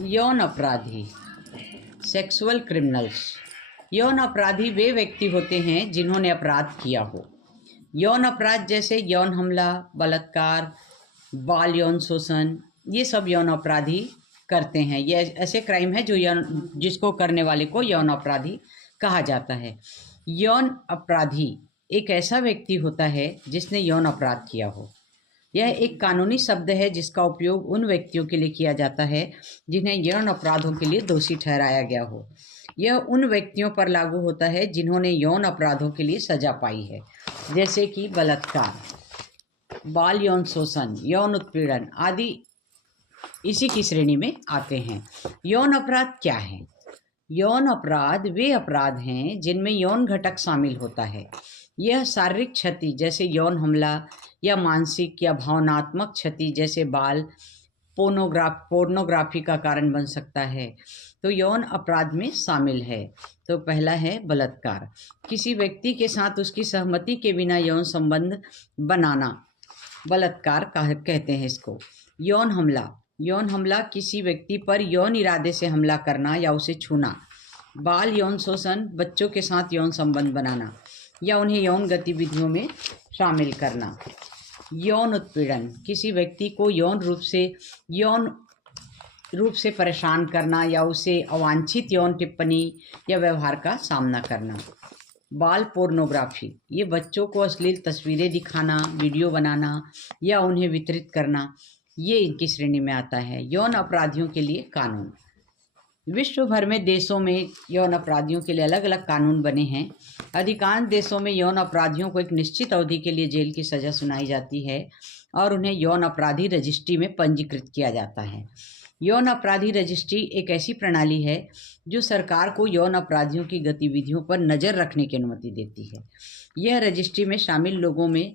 यौन अपराधी, sexual criminals. यौन अपराधी वे व्यक्ति होते हैं जिन्होंने अपराध किया हो। यौन अपराध जैसे यौन हमला, बलात्कार, बाल यौन शोषण, ये सब यौन अपराधी करते हैं। ये ऐसे क्राइम है जो जिसको करने वाले को यौन अपराधी कहा जाता है। यौन अपराधी एक ऐसा व्यक्ति होता है जिसने यौन अपराध किया हो। यह एक कानूनी शब्द है जिसका उपयोग उन व्यक्तियों के लिए किया जाता है जिन्हें यौन अपराधों के लिए दोषी ठहराया गया हो। यह उन व्यक्तियों पर लागू होता है जिन्होंने यौन अपराधों के लिए सजा पाई है, जैसे कि बलात्कार, बाल यौन शोषण, यौन उत्पीड़न आदि इसी की श्रेणी में आते हैं। यौन अपराध क्या है? यौन अपराध वे अपराध हैं जिनमें यौन घटक शामिल होता है। यह शारीरिक क्षति जैसे यौन हमला या मानसिक या भावनात्मक क्षति जैसे बाल पोर्नोग्राफी का कारण बन सकता है। तो यौन अपराध में शामिल है। तो पहला है बलात्कार, किसी व्यक्ति के साथ उसकी सहमति के बिना यौन संबंध बनाना, बलात्कार कहते हैं इसको। यौन हमला, यौन हमला किसी व्यक्ति पर यौन इरादे से हमला करना या उसे छूना। बाल यौन शोषण, बच्चों के साथ यौन संबंध बनाना या उन्हें यौन गतिविधियों में शामिल करना। यौन उत्पीड़न, किसी व्यक्ति को यौन रूप से परेशान करना या उसे अवांछित यौन टिप्पणी या व्यवहार का सामना करना। बाल पोर्नोग्राफी, ये बच्चों को अश्लील तस्वीरें दिखाना, वीडियो बनाना या उन्हें वितरित करना, ये इनकी श्रेणी में आता है। यौन अपराधियों के लिए कानून, विश्व भर में देशों में यौन अपराधियों के लिए अलग अलग कानून बने हैं। अधिकांश देशों में यौन अपराधियों को एक निश्चित अवधि के लिए जेल की सज़ा सुनाई जाती है और उन्हें यौन अपराधी रजिस्ट्री में पंजीकृत किया जाता है। यौन अपराधी रजिस्ट्री एक ऐसी प्रणाली है जो सरकार को यौन अपराधियों की गतिविधियों पर नज़र रखने की अनुमति देती है। यह रजिस्ट्री में शामिल लोगों में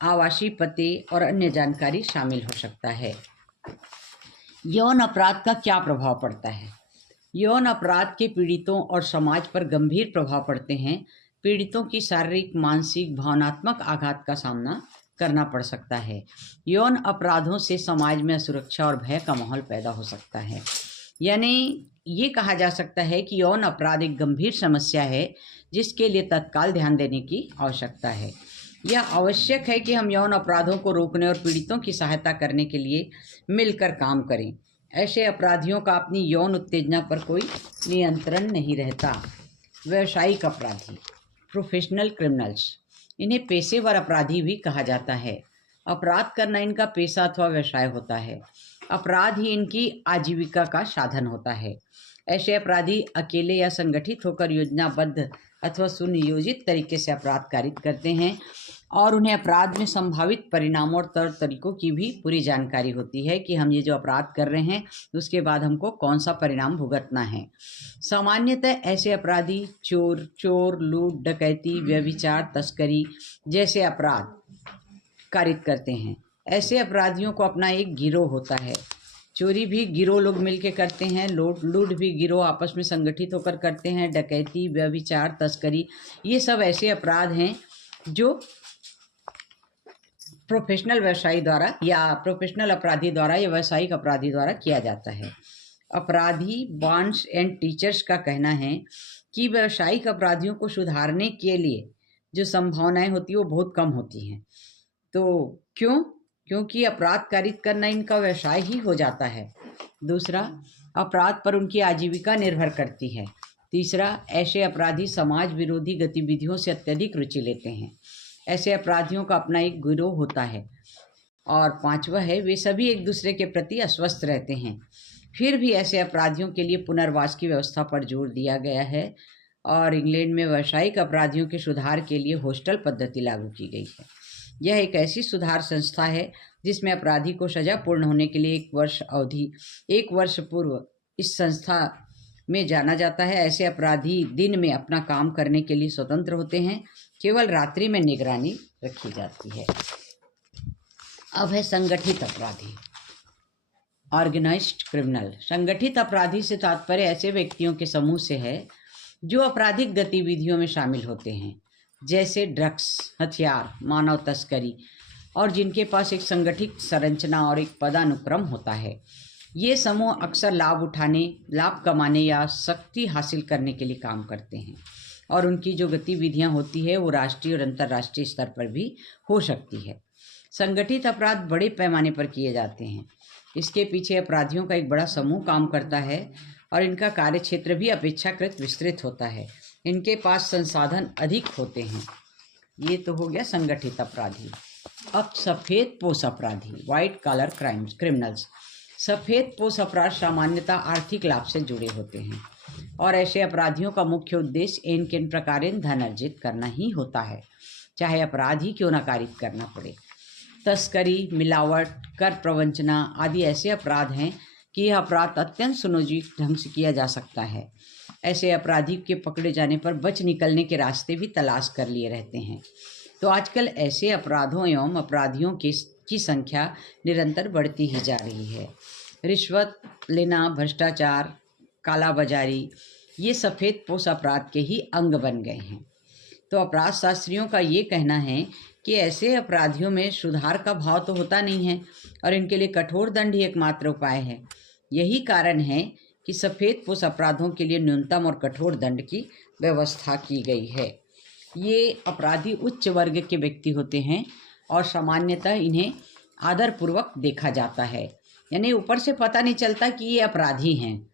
आवासीय पते और अन्य जानकारी शामिल हो सकता है। यौन अपराध का क्या प्रभाव पड़ता है? यौन अपराध के पीड़ितों और समाज पर गंभीर प्रभाव पड़ते हैं। पीड़ितों की शारीरिक, मानसिक, भावनात्मक आघात का सामना करना पड़ सकता है। यौन अपराधों से समाज में असुरक्षा और भय का माहौल पैदा हो सकता है। यानी ये कहा जा सकता है कि यौन अपराध एक गंभीर समस्या है जिसके लिए तत्काल ध्यान देने की आवश्यकता है। यह आवश्यक है कि हम यौन अपराधों को रोकने और पीड़ितों की सहायता करने के लिए मिलकर काम करें। ऐसे अपराधियों का अपनी यौन उत्तेजना पर कोई नियंत्रण नहीं रहता। व्यावसायिक अपराधी, प्रोफेशनल क्रिमिनल्स, इन्हें पेशेवर अपराधी भी कहा जाता है। अपराध करना इनका पेशा अथवा व्यवसाय होता है। अपराध ही इनकी आजीविका का साधन होता है। ऐसे अपराधी अकेले या संगठित होकर योजनाबद्ध अथवा सुनियोजित तरीके से अपराध कारित करते हैं और उन्हें अपराध में संभावित परिणामों और तौर तरीकों की भी पूरी जानकारी होती है कि हम ये जो अपराध कर रहे हैं उसके बाद हमको कौन सा परिणाम भुगतना है। सामान्यतः ऐसे अपराधी चोर, लूट, डकैती, व्यभिचार, तस्करी जैसे अपराध कारित करते हैं। ऐसे अपराधियों को अपना एक गिरोह होता है। चोरी भी गिरोह लोग मिलके करते हैं, लूट भी गिरोह आपस में संगठित होकर करते हैं, डकैती, व्यभिचार, तस्करी, ये सब ऐसे अपराध हैं जो प्रोफेशनल व्यवसायी द्वारा या प्रोफेशनल अपराधी द्वारा या व्यावसायिक अपराधी द्वारा किया जाता है। अपराधी बॉन्ड्स एंड टीचर्स का कहना है कि व्यावसायिक अपराधियों को सुधारने के लिए जो संभावनाएं होती है वो बहुत कम होती हैं। तो क्योंकि अपराध कारित करना इनका व्यवसाय ही हो जाता है। दूसरा, अपराध पर उनकी आजीविका निर्भर करती है। तीसरा, ऐसे अपराधी समाज विरोधी गतिविधियों से अत्यधिक रुचि लेते हैं। ऐसे अपराधियों का अपना एक गिरोह होता है। और पांचवा है, वे सभी एक दूसरे के प्रति अस्वस्थ रहते हैं। फिर भी ऐसे अपराधियों के लिए पुनर्वास की व्यवस्था पर जोर दिया गया है और इंग्लैंड में व्यावसायिक अपराधियों के सुधार के लिए हॉस्टल पद्धति लागू की गई है। यह एक ऐसी सुधार संस्था है जिसमें अपराधी को सजा पूर्ण होने के लिए 1 वर्ष पूर्व इस संस्था में जाना जाता है। ऐसे अपराधी दिन में अपना काम करने के लिए स्वतंत्र होते हैं, केवल रात्रि में निगरानी रखी जाती है। अब है संगठित अपराधी, ऑर्गेनाइज्ड क्रिमिनल। संगठित अपराधी से तात्पर्य ऐसे व्यक्तियों के समूह से है जो आपराधिक गतिविधियों में शामिल होते हैं, जैसे ड्रग्स, हथियार, मानव तस्करी, और जिनके पास एक संगठित संरचना और एक पदानुक्रम होता है। ये समूह अक्सर लाभ कमाने या शक्ति हासिल करने के लिए काम करते हैं और उनकी जो गतिविधियां होती है वो राष्ट्रीय और अंतर्राष्ट्रीय स्तर पर भी हो सकती है। संगठित अपराध बड़े पैमाने पर किए जाते हैं। इसके पीछे अपराधियों का एक बड़ा समूह काम करता है और इनका कार्यक्षेत्र भी अपेक्षाकृत विस्तृत होता है। इनके पास संसाधन अधिक होते हैं। ये तो हो गया संगठित अपराधी। अब सफ़ेद पोश अपराधी, व्हाइट कॉलर क्रिमिनल्स। सफ़ेद पोश अपराध सामान्यतः आर्थिक लाभ से जुड़े होते हैं और ऐसे अपराधियों का मुख्य उद्देश्य किन प्रकार धन अर्जित करना ही होता है, चाहे अपराध ही क्यों न कारित करना पड़े। तस्करी, मिलावट, कर प्रवंचना आदि ऐसे अपराध हैं कि यह अपराध अत्यंत सुनियोजित ढंग से किया जा सकता है। ऐसे अपराधी के पकड़े जाने पर बच निकलने के रास्ते भी तलाश कर लिए रहते हैं। तो आजकल ऐसे अपराधों एवं अपराधियों की संख्या निरंतर बढ़ती ही जा रही है। रिश्वत लेना, भ्रष्टाचार, कालाबाजारी ये सफ़ेद पोश अपराध के ही अंग बन गए हैं। तो अपराध शास्त्रियों का ये कहना है कि ऐसे अपराधियों में सुधार का भाव तो होता नहीं है और इनके लिए कठोर दंड ही एकमात्र उपाय है। यही कारण है कि सफ़ेद पोश अपराधों के लिए न्यूनतम और कठोर दंड की व्यवस्था की गई है। ये अपराधी उच्च वर्ग के व्यक्ति होते हैं और सामान्यतः इन्हें आदरपूर्वक देखा जाता है, यानी ऊपर से पता नहीं चलता कि ये अपराधी हैं।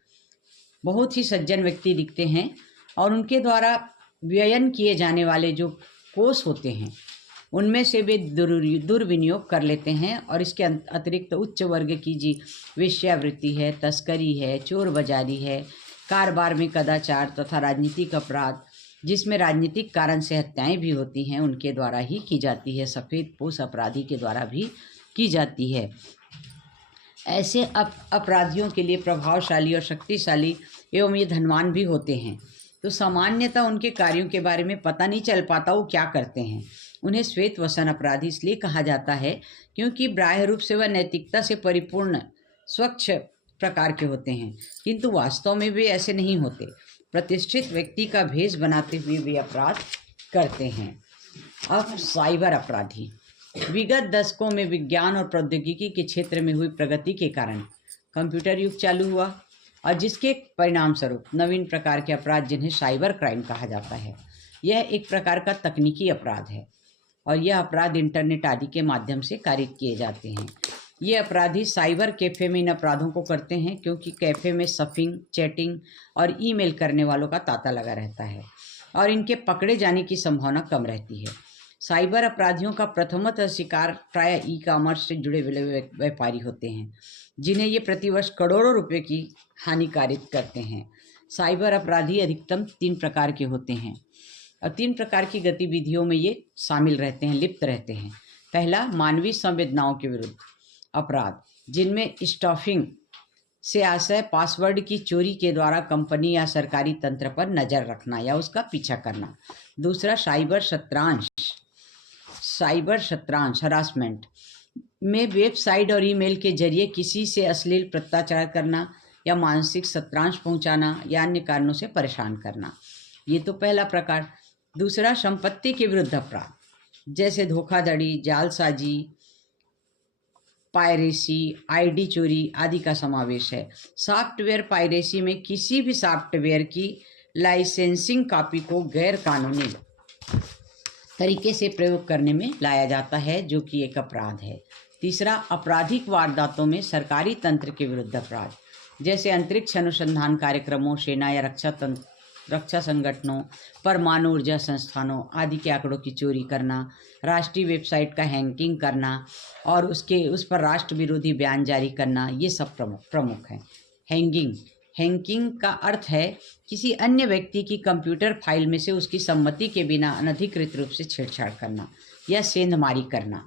बहुत ही सज्जन व्यक्ति दिखते हैं और उनके द्वारा व्ययन किए जाने वाले जो कोष होते हैं उनमें से वे दुर्विनियोग कर लेते हैं और इसके अतिरिक्त उच्च वर्ग की जी वेश्यावृत्ति है, तस्करी है, चोर बाजारी है, कारोबार में कदाचार तथा राजनीतिक अपराध जिसमें राजनीतिक कारण से हत्याएं भी होती हैं उनके द्वारा ही की जाती है। सफ़ेद पोश अपराधी के द्वारा भी की जाती है। ऐसे अपराधियों के लिए प्रभावशाली और शक्तिशाली एवं ये धनवान भी होते हैं। तो सामान्यतः उनके कार्यों के बारे में पता नहीं चल पाता वो क्या करते हैं। उन्हें श्वेत वसन अपराधी इसलिए कहा जाता है क्योंकि बाह्य रूप से वह नैतिकता से परिपूर्ण स्वच्छ प्रकार के होते हैं, किंतु वास्तव में वे ऐसे नहीं होते। प्रतिष्ठित व्यक्ति का भेष बनाते हुए वे अपराध करते हैं। अब साइबर अपराधी। विगत दशकों में विज्ञान और प्रौद्योगिकी के क्षेत्र में हुई प्रगति के कारण कंप्यूटर युग चालू हुआ और जिसके परिणाम स्वरूप नवीन प्रकार के अपराध जिन्हें साइबर क्राइम कहा जाता है, यह एक प्रकार का तकनीकी अपराध है और यह अपराध इंटरनेट आदि के माध्यम से कारित किए जाते हैं। ये अपराधी साइबर कैफ़े में इन अपराधों को करते हैं क्योंकि कैफ़े में सफिंग, चैटिंग और ईमेल करने वालों का तांता लगा रहता है और इनके पकड़े जाने की संभावना कम रहती है। साइबर अपराधियों का प्रथमतः शिकार प्रायः ई-कॉमर्स से जुड़े हुए व्यापारी होते हैं जिन्हें ये प्रतिवर्ष करोड़ों रुपए की हानि कारित करते हैं। साइबर अपराधी अधिकतम 3 प्रकार के होते हैं और 3 प्रकार की गतिविधियों में ये शामिल रहते हैं, लिप्त रहते हैं। पहला, मानवीय संवेदनाओं के विरुद्ध अपराध जिनमें स्टफिंग से आशय पासवर्ड की चोरी के द्वारा कंपनी या सरकारी तंत्र पर नज़र रखना या उसका पीछा करना। दूसरा, साइबर शतरंज हरासमेंट में वेबसाइट और ईमेल के जरिए किसी से अश्लील प्रत्याचार करना या मानसिक शतरंज पहुंचाना या अन्य कारणों से परेशान करना। ये तो पहला प्रकार। दूसरा, संपत्ति के विरुद्ध अपराध जैसे धोखाधड़ी, जालसाजी, पायरेसी, आईडी चोरी आदि का समावेश है। सॉफ्टवेयर पायरेसी में किसी भी सॉफ्टवेयर की लाइसेंसिंग कॉपी को गैर कानूनी तरीके से प्रयोग करने में लाया जाता है जो कि एक अपराध है। तीसरा, आपराधिक वारदातों में सरकारी तंत्र के विरुद्ध अपराध जैसे अंतरिक्ष अनुसंधान कार्यक्रमों, सेना या रक्षा संगठनों, परमाणु ऊर्जा संस्थानों आदि के आंकड़ों की चोरी करना, राष्ट्रीय वेबसाइट का हैकिंग करना और उस पर राष्ट्र विरोधी बयान जारी करना, ये सब प्रमुख हैं। हैकिंग का अर्थ है किसी अन्य व्यक्ति की कंप्यूटर फाइल में से उसकी सम्मति के बिना अनधिकृत रूप से छेड़छाड़ करना या सेंधमारी करना।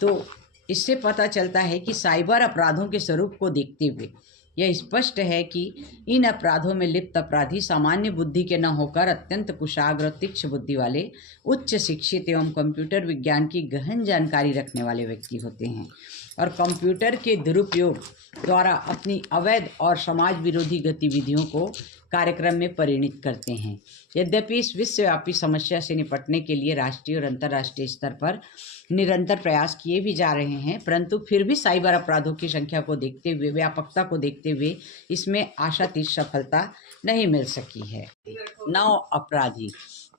तो इससे पता चलता है कि साइबर अपराधों के स्वरूप को देखते हुए यह स्पष्ट है कि इन अपराधों में लिप्त अपराधी सामान्य बुद्धि के न होकर अत्यंत कुशाग्र और तीक्ष्ण बुद्धि वाले, उच्च शिक्षित एवं कंप्यूटर विज्ञान की गहन जानकारी रखने वाले व्यक्ति होते हैं और कंप्यूटर के दुरुपयोग द्वारा अपनी अवैध और समाज विरोधी गतिविधियों को कार्यक्रम में परिणित करते हैं। यद्यपि इस विश्वव्यापी समस्या से निपटने के लिए राष्ट्रीय और अंतर्राष्ट्रीय स्तर पर निरंतर प्रयास किए भी जा रहे हैं, परंतु फिर भी साइबर अपराधों की संख्या को देखते हुए, व्यापकता को देखते हुए इसमें आशातीत सफलता नहीं मिल सकी है।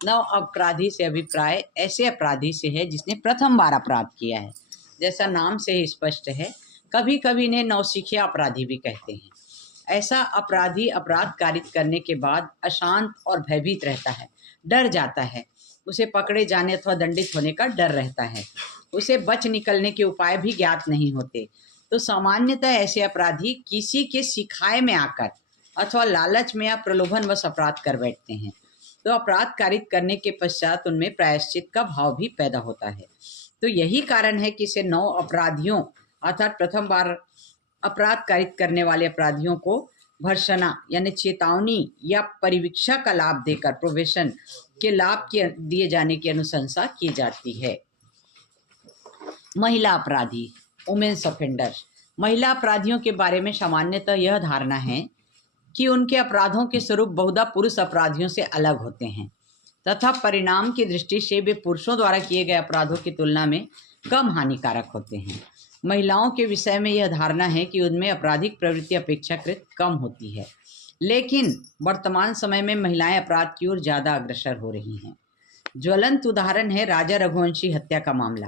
नव अपराधी से अभिप्राय ऐसे अपराधी से है जिसने प्रथम बार अपराध किया है। जैसा नाम से ही स्पष्ट है, कभी कभी इन्हें नौसिखिया अपराधी भी कहते हैं। ऐसा अपराधी अपराध कारित करने के बाद अशांत और भयभीत रहता है, डर जाता है, उसे पकड़े जाने अथवा दंडित होने का डर रहता है, उसे बच निकलने के उपाय भी ज्ञात नहीं होते। तो सामान्यतः ऐसे अपराधी किसी के सिखाए में आकर अथवा लालच में या प्रलोभनवश अपराध कर बैठते हैं। तो अपराध कारित करने के पश्चात उनमें प्रायश्चित का भाव भी पैदा होता है। तो यही कारण है कि इसे नौ अपराधियों अर्थात प्रथम बार अपराध कारित करने वाले अपराधियों को भर्त्सना यानी चेतावनी या परिवीक्षा का लाभ देकर प्रोबेशन के लाभ के दिए जाने की अनुशंसा की जाती है। महिला अपराधी, वुमेन्स ऑफेंडर्स। महिला अपराधियों के बारे में सामान्यतः यह धारणा है कि उनके अपराधों के स्वरूप बहुधा पुरुष अपराधियों से अलग होते हैं तथा परिणाम की दृष्टि से वे पुरुषों द्वारा किए गए अपराधों की तुलना में कम हानिकारक होते हैं। महिलाओं के विषय में यह धारणा है कि उनमें आपराधिक प्रवृत्ति अपेक्षाकृत कम होती है, लेकिन वर्तमान समय में महिलाएं अपराध की ओर ज़्यादा अग्रसर हो रही हैं। ज्वलंत उदाहरण है राजा रघुवंशी हत्या का मामला।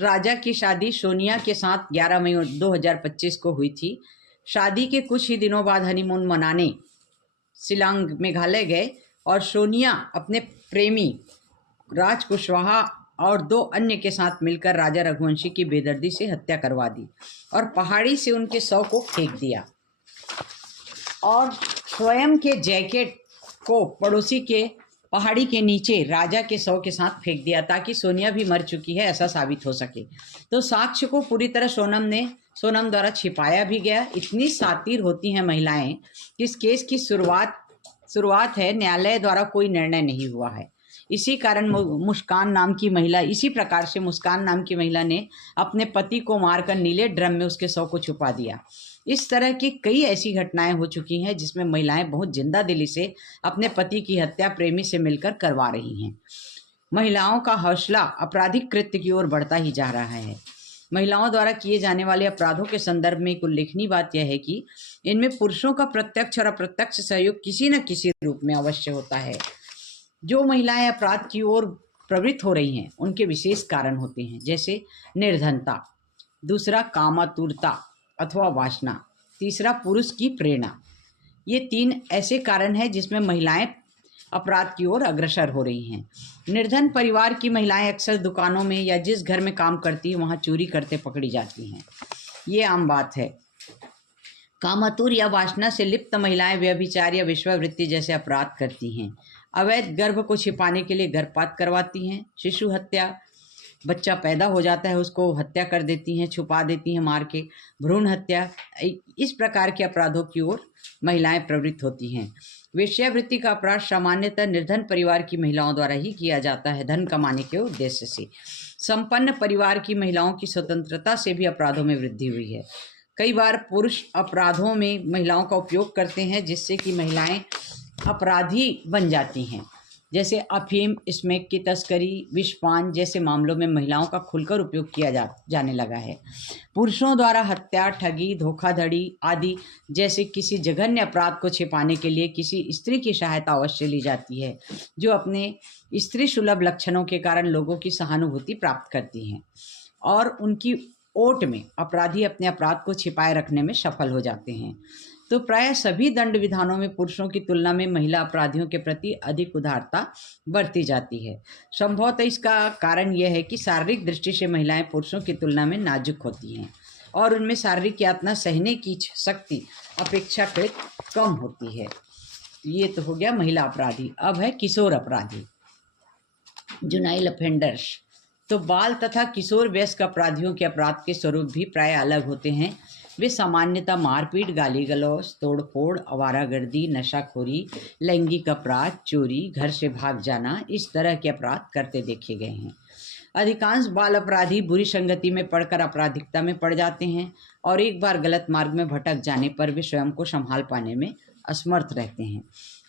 राजा की शादी सोनिया के साथ 11 मई 2025 को हुई थी। शादी के कुछ ही दिनों बाद हनीमून मनाने शिलांग मेघालय गए और सोनिया अपने प्रेमी राज कुशवाहा और 2 अन्य के साथ मिलकर राजा रघुवंशी की बेदर्दी से हत्या करवा दी और पहाड़ी से उनके शव को फेंक दिया और स्वयं के जैकेट को पड़ोसी के पहाड़ी के नीचे राजा के शव के साथ फेंक दिया ताकि सोनिया भी मर चुकी है ऐसा साबित हो सके। तो साक्ष्य को पूरी तरह सोनम द्वारा छिपाया भी गया। इतनी शातिर होती हैं महिलाएं कि इस केस की शुरुआत है, न्यायालय द्वारा कोई निर्णय नहीं हुआ है। इसी प्रकार से मुस्कान नाम की महिला ने अपने पति को मारकर नीले ड्रम में उसके शव को छुपा दिया। इस तरह की कई ऐसी घटनाएं हो चुकी हैं जिसमें महिलाएं बहुत जिंदा दिली से अपने पति की हत्या प्रेमी से मिलकर करवा रही हैं। महिलाओं का हौसला आपराधिक कृत्य की ओर बढ़ता ही जा रहा है। महिलाओं द्वारा किए जाने वाले अपराधों के संदर्भ में एक उल्लेखनीय बात यह है कि इनमें पुरुषों का प्रत्यक्ष और अप्रत्यक्ष सहयोग किसी न किसी रूप में अवश्य होता है। जो महिलाएं अपराध की ओर प्रवृत्त हो रही हैं उनके विशेष कारण होते हैं, जैसे निर्धनता, दूसरा कामातुरता अथवा वासना, तीसरा पुरुष की प्रेरणा। ये 3 ऐसे कारण हैं जिसमें महिलाएं अपराध की ओर अग्रसर हो रही हैं। निर्धन परिवार की महिलाएं अक्सर दुकानों में या जिस घर में काम करती हैं वहाँ चोरी करते पकड़ी जाती हैं, ये आम बात है। कामातुर या वासना से लिप्त महिलाएं व्यभिचार या वेश्यावृत्ति जैसे अपराध करती हैं। अवैध गर्भ को छिपाने के लिए गर्भपात करवाती हैं, शिशु हत्या, बच्चा पैदा हो जाता है उसको हत्या कर देती हैं, छुपा देती हैं मार के, भ्रूण हत्या, इस प्रकार के अपराधों की ओर महिलाएं प्रवृत्त होती हैं। वेश्यावृत्ति का अपराध सामान्यतः निर्धन परिवार की महिलाओं द्वारा ही किया जाता है, धन कमाने के उद्देश्य से। संपन्न परिवार की महिलाओं की स्वतंत्रता से भी अपराधों में वृद्धि हुई है। कई बार पुरुष अपराधों में महिलाओं का उपयोग करते हैं जिससे कि महिलाएं अपराधी बन जाती हैं, जैसे अफीम, स्मैक की तस्करी, विषपान जैसे मामलों में महिलाओं का खुलकर उपयोग किया जाने लगा है। पुरुषों द्वारा हत्या, ठगी, धोखाधड़ी आदि जैसे किसी जघन्य अपराध को छिपाने के लिए किसी स्त्री की सहायता अवश्य ली जाती है, जो अपने स्त्री सुलभ लक्षणों के कारण लोगों की सहानुभूति प्राप्त करती हैं और उनकी ओट में अपराधी अपने अपराध को छिपाए रखने में सफल हो जाते हैं। तो प्राय सभी दंड विधानों में पुरुषों की तुलना में महिला अपराधियों के प्रति अधिक उदारता बरती जाती है। संभवतः इसका कारण यह है कि शारीरिक दृष्टि से महिलाएं पुरुषों की तुलना में नाजुक होती हैं और उनमें शारीरिक यातना सहने की शक्ति अपेक्षाकृत कम होती है। ये तो हो गया महिला अपराधी। अब है किशोर अपराधी, जुनाइल ऑफेंडर्स। तो बाल तथा किशोर वयस्क अपराधियों के अपराध के स्वरूप भी प्राय अलग होते हैं। वे सामान्यतः मारपीट, गाली गलौज, तोड़फोड़, आवारागर्दी, नशाखोरी, लैंगिक अपराध, चोरी, घर से भाग जाना, इस तरह के अपराध करते देखे गए हैं। अधिकांश बाल अपराधी बुरी संगति में पड़कर आपराधिकता में पड़ जाते हैं और एक बार गलत मार्ग में भटक जाने पर वे स्वयं को संभाल पाने में असमर्थ रहते हैं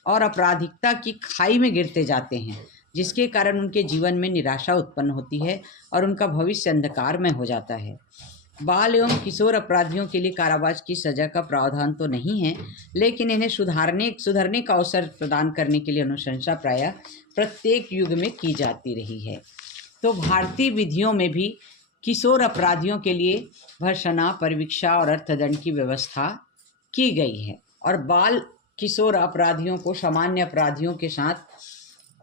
और आपराधिकता की खाई में गिरते जाते हैं, जिसके कारण उनके जीवन में निराशा उत्पन्न होती है और उनका भविष्य अंधकारमय हो जाता है। बाल एवं किशोर अपराधियों के लिए कारावास की सजा का प्रावधान तो नहीं है, लेकिन इन्हें सुधरने का अवसर प्रदान करने के लिए अनुशंसा प्रायः प्रत्येक युग में की जाती रही है। तो भारतीय विधियों में भी किशोर अपराधियों के लिए भर्त्सना, परिवीक्षा और अर्थदंड की व्यवस्था की गई है और बाल किशोर अपराधियों को सामान्य अपराधियों के साथ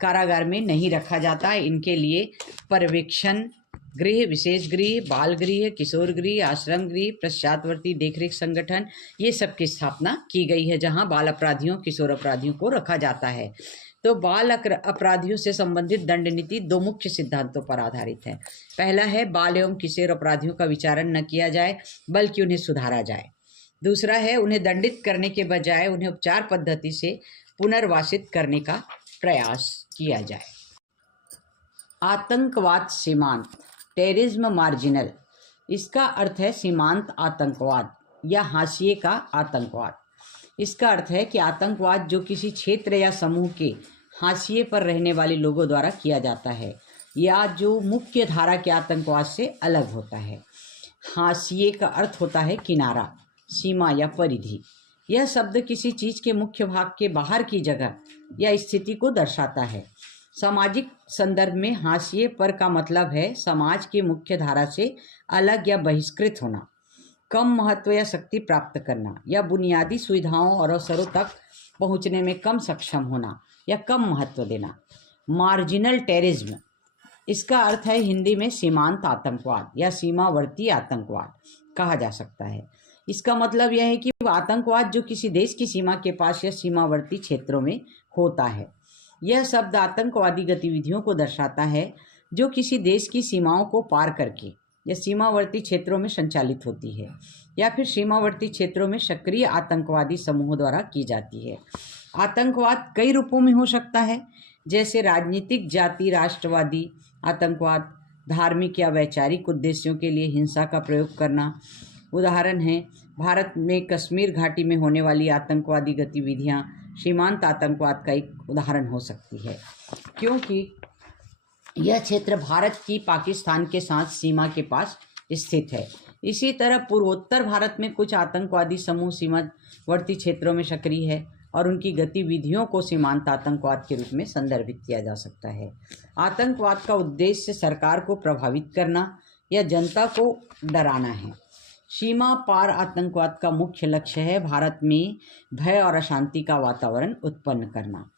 कारागार में नहीं रखा जाता है। इनके लिए पर्यवेक्षण गृह, विशेष गृह, बाल गृह, किशोर गृह, आश्रम गृह, पश्चातवर्ती देखरेख संगठन, ये सब की स्थापना की गई है, जहां बाल अपराधियों, किशोर अपराधियों को रखा जाता है। तो बाल अपराधियों से संबंधित दंड नीति दो मुख्य सिद्धांतों पर आधारित है। पहला है बाल एवं किशोर अपराधियों का विचारण न किया जाए बल्कि उन्हें सुधारा जाए। दूसरा है उन्हें दंडित करने के बजाय उन्हें उपचार पद्धति से पुनर्वासित करने का प्रयास किया जाए। आतंकवाद सीमांत, टेररिज्म मार्जिनल, इसका अर्थ है सीमांत आतंकवाद या हाशिए का आतंकवाद। इसका अर्थ है कि आतंकवाद जो किसी क्षेत्र या समूह के हाशिए पर रहने वाले लोगों द्वारा किया जाता है या जो मुख्य धारा के आतंकवाद से अलग होता है। हाशिए का अर्थ होता है किनारा, सीमा या परिधि। यह शब्द किसी चीज़ के मुख्य भाग के बाहर की जगह या स्थिति को दर्शाता है। सामाजिक संदर्भ में हाशिए पर का मतलब है समाज की मुख्य धारा से अलग या बहिष्कृत होना, कम महत्व या शक्ति प्राप्त करना या बुनियादी सुविधाओं और अवसरों तक पहुंचने में कम सक्षम होना या कम महत्व देना। मार्जिनल टेररिज्म, इसका अर्थ है हिंदी में सीमांत आतंकवाद या सीमावर्ती आतंकवाद कहा जा सकता है। इसका मतलब यह है कि आतंकवाद जो किसी देश की सीमा के पास या सीमावर्ती क्षेत्रों में होता है। यह शब्द आतंकवादी गतिविधियों को दर्शाता है जो किसी देश की सीमाओं को पार करके या सीमावर्ती क्षेत्रों में संचालित होती है या फिर सीमावर्ती क्षेत्रों में सक्रिय आतंकवादी समूहों द्वारा की जाती है। आतंकवाद कई रूपों में हो सकता है, जैसे राजनीतिक, जाति, राष्ट्रवादी आतंकवाद, धार्मिक या वैचारिक उद्देश्यों के लिए हिंसा का प्रयोग करना। उदाहरण है भारत में कश्मीर घाटी में होने वाली आतंकवादी गतिविधियां सीमांत आतंकवाद का एक उदाहरण हो सकती है, क्योंकि यह क्षेत्र भारत की पाकिस्तान के साथ सीमा के पास स्थित है। इसी तरह पूर्वोत्तर भारत में कुछ आतंकवादी समूह सीमावर्ती क्षेत्रों में सक्रिय है और उनकी गतिविधियों को सीमांत आतंकवाद के रूप में संदर्भित किया जा सकता है। आतंकवाद का उद्देश्य सरकार को प्रभावित करना या जनता को डराना है। सीमा पार आतंकवाद का मुख्य लक्ष्य है भारत में भय और अशांति का वातावरण उत्पन्न करना।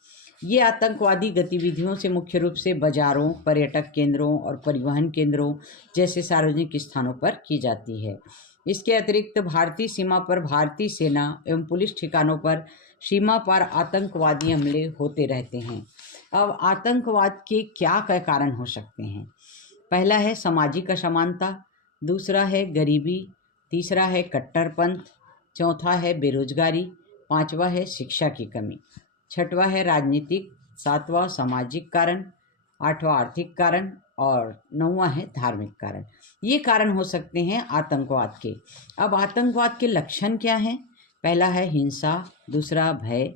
ये आतंकवादी गतिविधियों से मुख्य रूप से बाजारों, पर्यटक केंद्रों और परिवहन केंद्रों जैसे सार्वजनिक स्थानों पर की जाती है। इसके अतिरिक्त भारतीय सीमा पर भारतीय सेना एवं पुलिस ठिकानों पर सीमा पार आतंकवादी हमले होते रहते हैं। अब आतंकवाद के क्या कारण हो सकते हैं? पहला है सामाजिक असमानता, दूसरा है गरीबी, तीसरा है कट्टरपंथ, चौथा है बेरोजगारी, पांचवा है शिक्षा की कमी, छठवां है राजनीतिक, सातवां सामाजिक कारण, आठवां आर्थिक कारण और नौवां है धार्मिक कारण। ये कारण हो सकते हैं आतंकवाद के। अब आतंकवाद के लक्षण क्या हैं? पहला है हिंसा, दूसरा भय,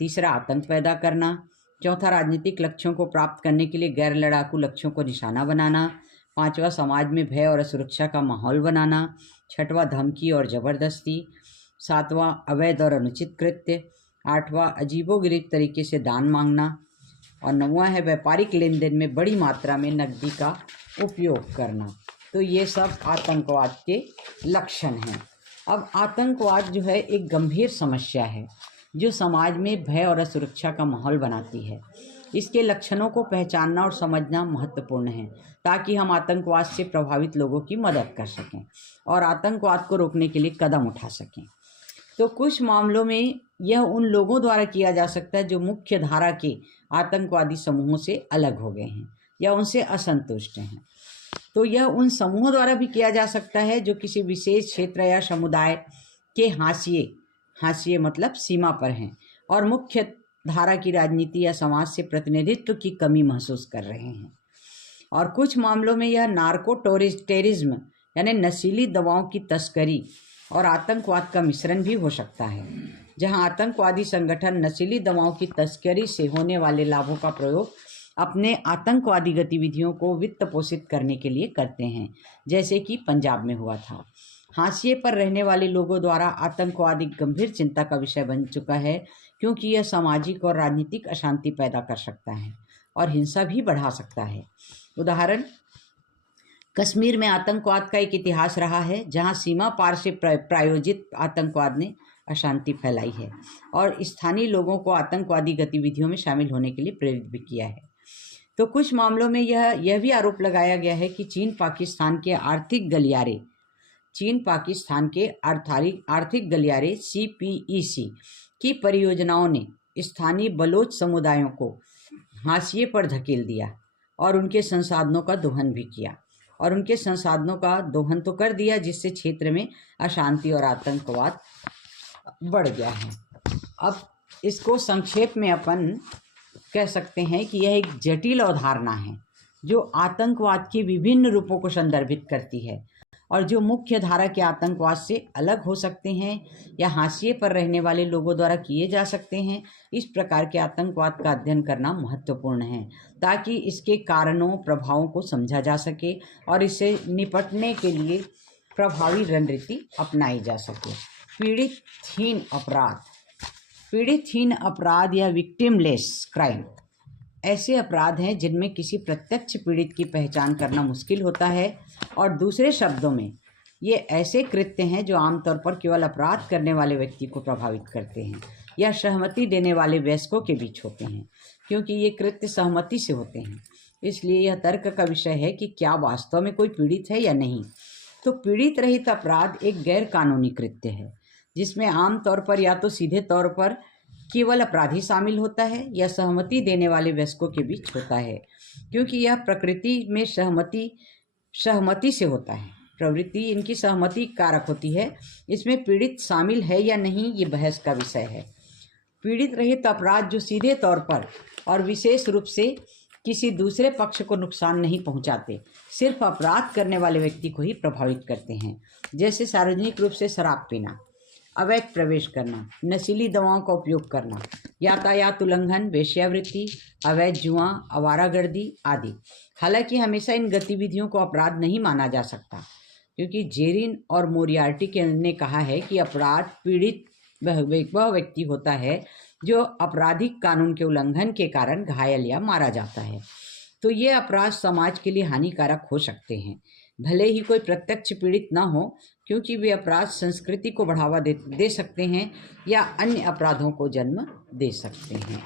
तीसरा आतंक पैदा करना, चौथा राजनीतिक लक्ष्यों को प्राप्त करने के लिए गैर लड़ाकू लक्ष्यों को निशाना बनाना, पांचवा समाज में भय और असुरक्षा का माहौल बनाना, छठवां धमकी और ज़बरदस्ती, सातवां अवैध और अनुचित कृत्य, आठवां अजीबोगरीब तरीके से दान मांगना और नौवां है व्यापारिक लेन देन में बड़ी मात्रा में नकदी का उपयोग करना। तो ये सब आतंकवाद के लक्षण हैं। अब आतंकवाद जो है एक गंभीर समस्या है जो समाज में भय और असुरक्षा का माहौल बनाती है। इसके लक्षणों को पहचानना और समझना महत्वपूर्ण है ताकि हम आतंकवाद से प्रभावित लोगों की मदद कर सकें और आतंकवाद को रोकने के लिए कदम उठा सकें। तो कुछ मामलों में यह उन लोगों द्वारा किया जा सकता है जो मुख्य धारा के आतंकवादी समूहों से अलग हो गए हैं या उनसे असंतुष्ट हैं। तो यह उन समूहों द्वारा भी किया जा सकता है जो किसी विशेष क्षेत्र या समुदाय के हाशिए मतलब सीमा पर हैं और मुख्य धारा की राजनीति या समाज से प्रतिनिधित्व की कमी महसूस कर रहे हैं। और कुछ मामलों में यह नार्को टेररिज्म यानी नशीली दवाओं की तस्करी और आतंकवाद का मिश्रण भी हो सकता है, जहां आतंकवादी संगठन नशीली दवाओं की तस्करी से होने वाले लाभों का प्रयोग अपने आतंकवादी गतिविधियों को वित्त पोषित करने के लिए करते हैं, जैसे कि पंजाब में हुआ था। हाशिए पर रहने वाले लोगों द्वारा आतंकवाद एक गंभीर चिंता का विषय बन चुका है, क्योंकि यह सामाजिक और राजनीतिक अशांति पैदा कर सकता है और हिंसा भी बढ़ा सकता है। उदाहरण, कश्मीर में आतंकवाद का एक इतिहास रहा है, जहां सीमा पार से प्रायोजित आतंकवाद ने अशांति फैलाई है और स्थानीय लोगों को आतंकवादी गतिविधियों में शामिल होने के लिए प्रेरित भी किया है। तो कुछ मामलों में यह भी आरोप लगाया गया है कि चीन पाकिस्तान के आर्थिक गलियारे CPEC की परियोजनाओं ने स्थानीय बलोच समुदायों को हाशिए पर धकेल दिया और उनके संसाधनों का दोहन भी किया तो कर दिया, जिससे क्षेत्र में अशांति और आतंकवाद बढ़ गया है। अब इसको संक्षेप में अपन कह सकते हैं कि यह एक जटिल अवधारणा है जो आतंकवाद के विभिन्न रूपों को संदर्भित करती है और जो मुख्य धारा के आतंकवाद से अलग हो सकते हैं या हाशिए पर रहने वाले लोगों द्वारा किए जा सकते हैं। इस प्रकार के आतंकवाद का अध्ययन करना महत्वपूर्ण है ताकि इसके कारणों प्रभावों को समझा जा सके और इससे निपटने के लिए प्रभावी रणनीति अपनाई जा सके। पीड़ितहीन अपराध या विक्टिमलेस क्राइम ऐसे अपराध हैं जिनमें किसी प्रत्यक्ष पीड़ित की पहचान करना मुश्किल होता है, और दूसरे शब्दों में ये ऐसे कृत्य हैं जो आमतौर पर केवल अपराध करने वाले व्यक्ति को प्रभावित करते हैं या सहमति देने वाले वयस्कों के बीच होते हैं, क्योंकि ये कृत्य सहमति से होते हैं। इसलिए यह तर्क का विषय है कि क्या वास्तव में कोई पीड़ित है या नहीं। तो पीड़ित रहित अपराध एक गैर कानूनी कृत्य है जिसमें आमतौर पर या तो सीधे तौर पर केवल अपराधी शामिल होता है या सहमति देने वाले वयस्कों के बीच होता है, क्योंकि यह प्रकृति में सहमति से होता है। प्रवृत्ति इनकी सहमति कारक होती है। इसमें पीड़ित शामिल है या नहीं, ये बहस का विषय है। पीड़ित रहित अपराध जो सीधे तौर पर और विशेष रूप से किसी दूसरे पक्ष को नुकसान नहीं पहुंचाते, सिर्फ अपराध करने वाले व्यक्ति को ही प्रभावित करते हैं, जैसे सार्वजनिक रूप से शराब पीना, अवैध प्रवेश करना, नशीली दवाओं का उपयोग करना, यातायात उल्लंघन, वेश्यावृत्ति, अवैध जुआ, आवारागर्दी आदि। हालांकि हमेशा इन गतिविधियों को अपराध नहीं माना जा सकता, क्योंकि जेरिन और मोरियार्टी ने कहा है कि अपराध पीड़ित वह व्यक्ति होता है जो आपराधिक कानून के उल्लंघन के कारण घायल या मारा जाता है। तो ये अपराध समाज के लिए हानिकारक हो सकते हैं, भले ही कोई प्रत्यक्ष पीड़ित ना हो, क्योंकि वे अपराध संस्कृति को बढ़ावा दे सकते हैं या अन्य अपराधों को जन्म दे सकते हैं।